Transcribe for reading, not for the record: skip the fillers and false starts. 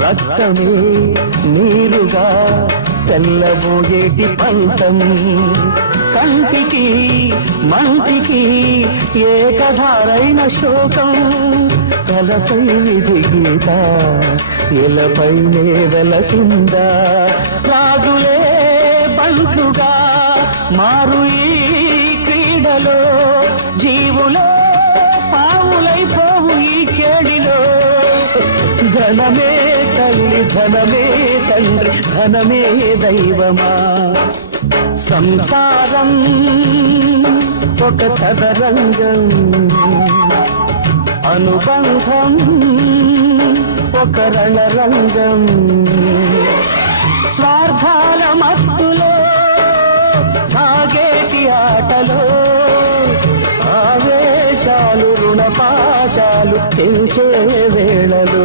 రక్తమే నీరుగా తెల్లబోయేటి పంతం కంటికి మంటికి ఏకధారైన శోకం తలపై దిగీత ఇలపైనే వెలసిందా రాజులే బంటుగా మారు ఈ క్రీడలో జీవులే పావులైపోవు ఈ కేడిలో ధనమే తల్లి ధనమే తండ్రి ధనమే దైవమా సంసారం ఒక చదరంగం అనుబంధం ఒక రణరంగం స్వార్థాల మత్తులో సాగేటి ఆటలో ఆవేశాలు రుణపాశాలు తెంచే వేళలో